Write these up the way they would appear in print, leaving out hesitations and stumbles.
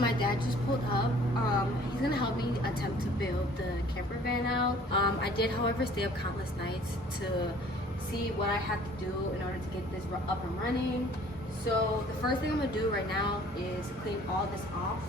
My dad just pulled up. He's gonna help me attempt to build the camper van out. I did, however, stay up countless nights to see what I have to do in order to get this up and running. So the first thing I'm gonna do right now is clean all this off.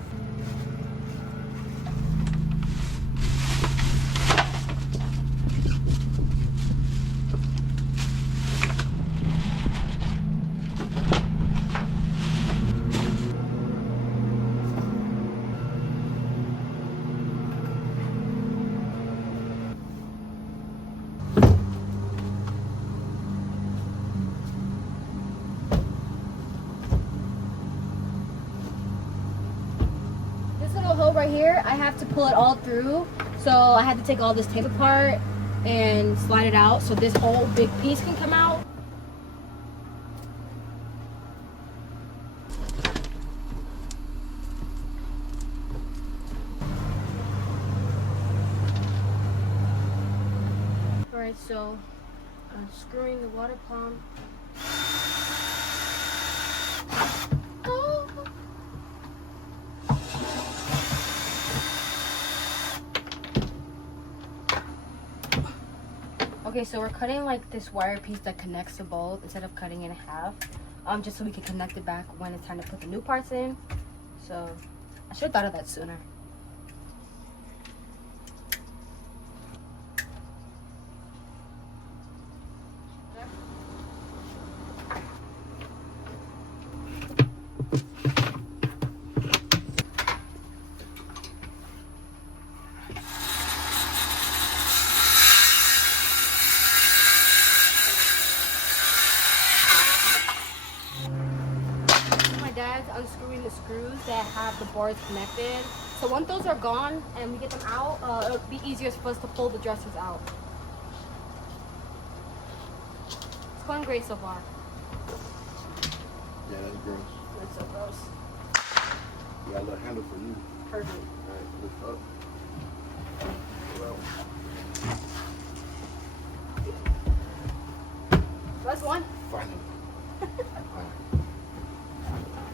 Hole right here, I have to pull it all through, so I had to take all this tape apart and slide it out so this whole big piece can come out. Alright, so unscrewing the water pump. Okay, so we're cutting like this wire piece that connects to both instead of cutting it in half, just so we can connect it back when it's time to put the new parts in. So I should have thought of that sooner. Unscrewing the screws that have the boards connected. So once those are gone and we get them out, it'll be easier for us to pull the dressers out. It's going great so far. Yeah, that's gross. That's so gross. You got a little handle for you. Perfect. Alright, lift up. Well. That's one. Finally.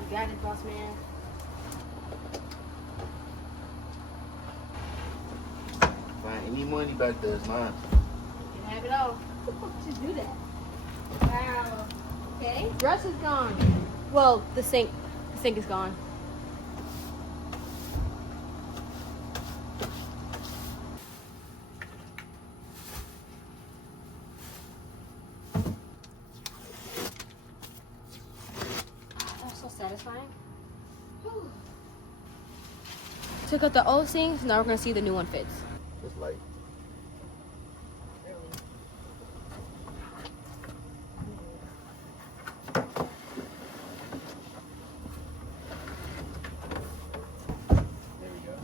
You got it, boss man. Fine. Any money back there is mine. You can have it all. Just do that. Wow. Okay. Brush is gone. Well, the sink. The sink is gone. Satisfying. Whew. Took out the old sinks, now we're gonna see the new one fits. Just like. There we go.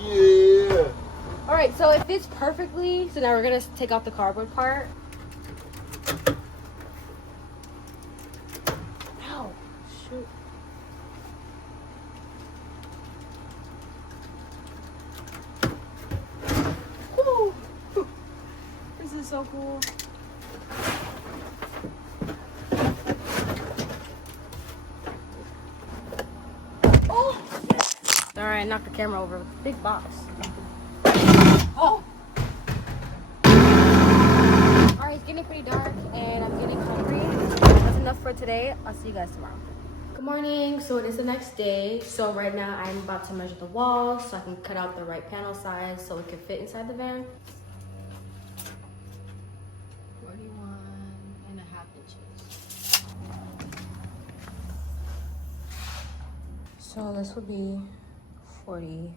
Yeah. All right, so it fits perfectly. So now we're gonna take off the cardboard part. Ow, shoot. Woo. This is so cool. Oh. All right, knock the camera over with a big box. Oh! Alright, it's getting pretty dark and I'm getting hungry. That's enough for today. I'll see you guys tomorrow. Good morning. So it is the next day. So right now I'm about to measure the walls so I can cut out the right panel size so it can fit inside the van. 41.5 inches. So this would be 40.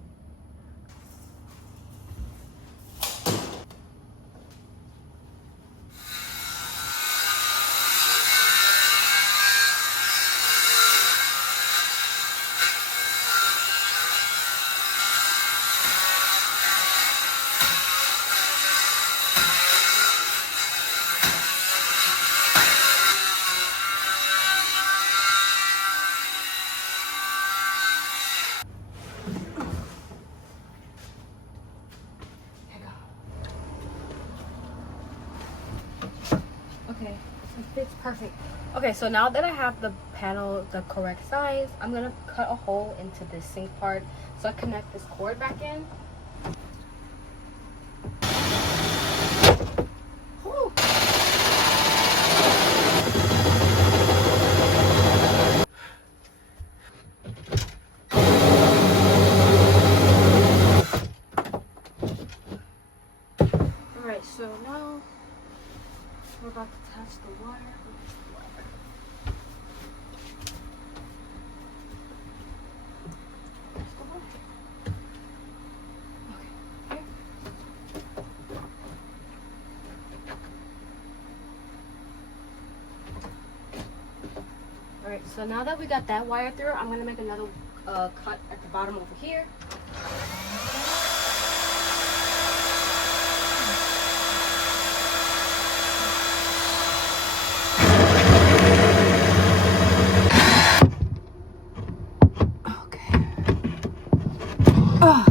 Perfect. Okay, so now that I have the panel the correct size, I'm gonna cut a hole into this sink part so I connect this cord back in. Whew. Alright, so now we're about to attach the wire. Alright, so now that we got that wire through, I'm going to make another cut at the bottom over here. Okay. Oh,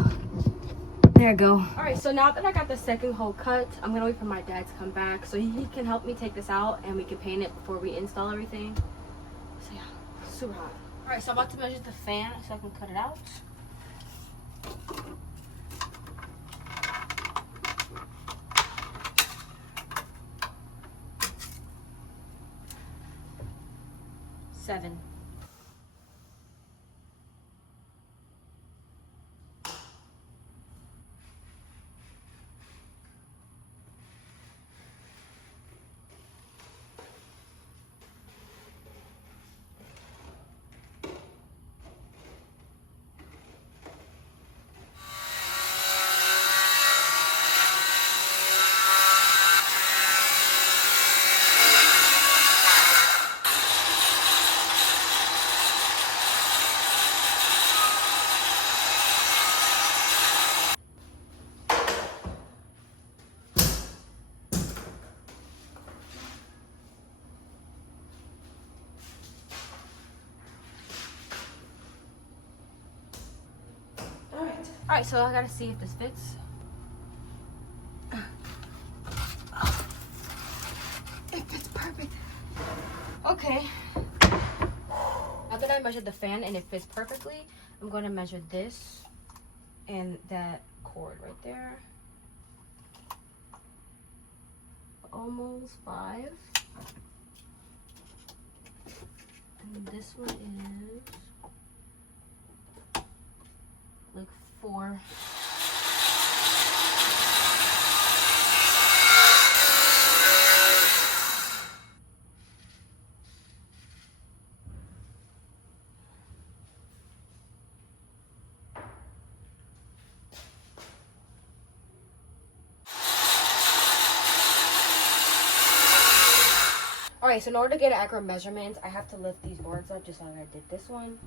there we go. Alright, so now that I got the second hole cut, I'm going to wait for my dad to come back so he can help me take this out and we can paint it before we install everything. So yeah, super hot. Alright, so I'm about to measure the fan so I can cut it out. Seven. Alright, so I gotta see if this fits. It fits perfect. Okay. Now that I measured the fan and it fits perfectly, I'm going to measure this and that cord right there. Almost 5. And this one is like 4. Alright, so in order to get accurate measurements, I have to lift these boards up just like I did this one.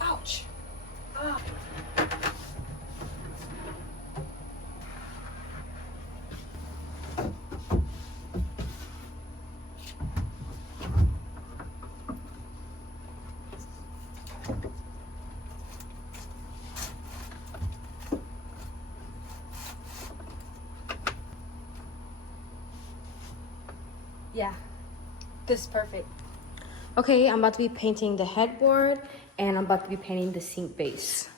Ouch! Ah. Yeah, this is perfect. Okay, I'm about to be painting the headboard and I'm about to be painting the sink base.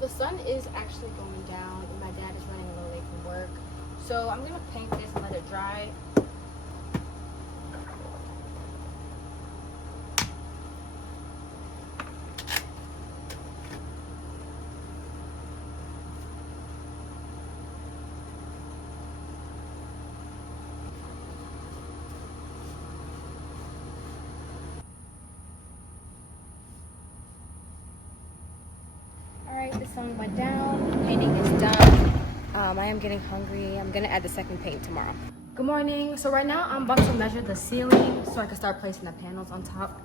The sun is actually going down and my dad is running a little late from work. So I'm going to paint this and let it dry. sun went down, painting is done. I am getting hungry. I'm gonna add the second paint tomorrow. Good morning. So right now I'm about to measure the ceiling so I can start placing the panels on top.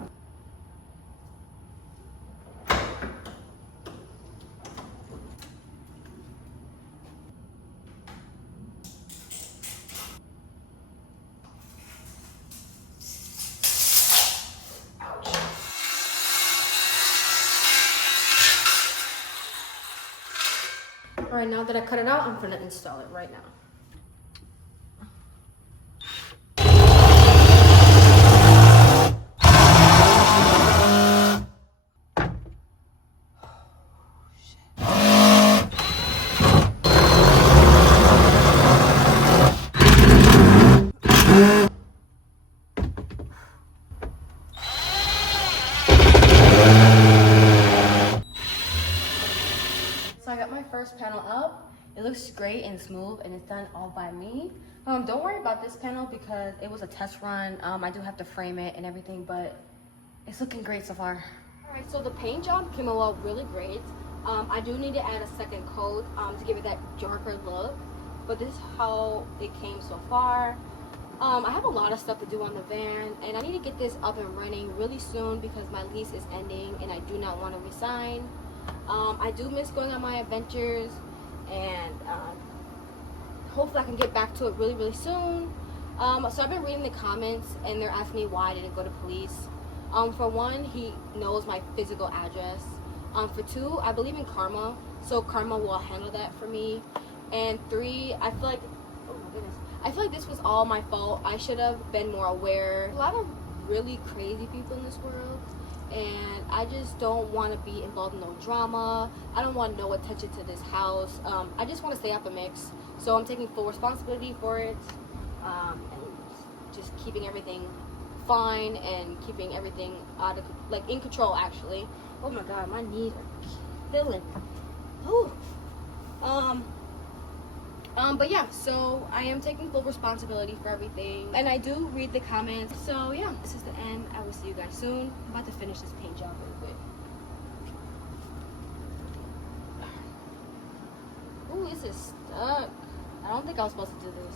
All right, now that I cut it out, I'm gonna install it right now. So I got my first panel up. It looks great and smooth, and it's done all by me. Don't worry about this panel because it was a test run. I do have to frame it and everything, but it's looking great so far. All right, so the paint job came out really great. I do need to add a second coat to give it that darker look, but this is how it came so far. I have a lot of stuff to do on the van, and I need to get this up and running really soon because my lease is ending and I do not want to resign. I do miss going on my adventures, and hopefully I can get back to it really, really soon. So I've been reading the comments, and they're asking me why I didn't go to police. For one, he knows my physical address. For two, I believe in karma, so karma will handle that for me. And three, I feel like, oh my goodness, I feel like this was all my fault. I should have been more aware. A lot of really crazy people in this world, and I just don't want to be involved in no drama. I don't want no attention to this house. I just want to stay out the mix, so I'm taking full responsibility for it, and just keeping everything fine and keeping everything out of, like, in control actually. Oh my god, my knees are killing. Ooh. But yeah, so I am taking full responsibility for everything, and I do read the comments. So yeah, this is the end. I will see you guys soon. I'm about to finish this paint job really quick. Ooh, this is stuck. I don't think I was supposed to do this.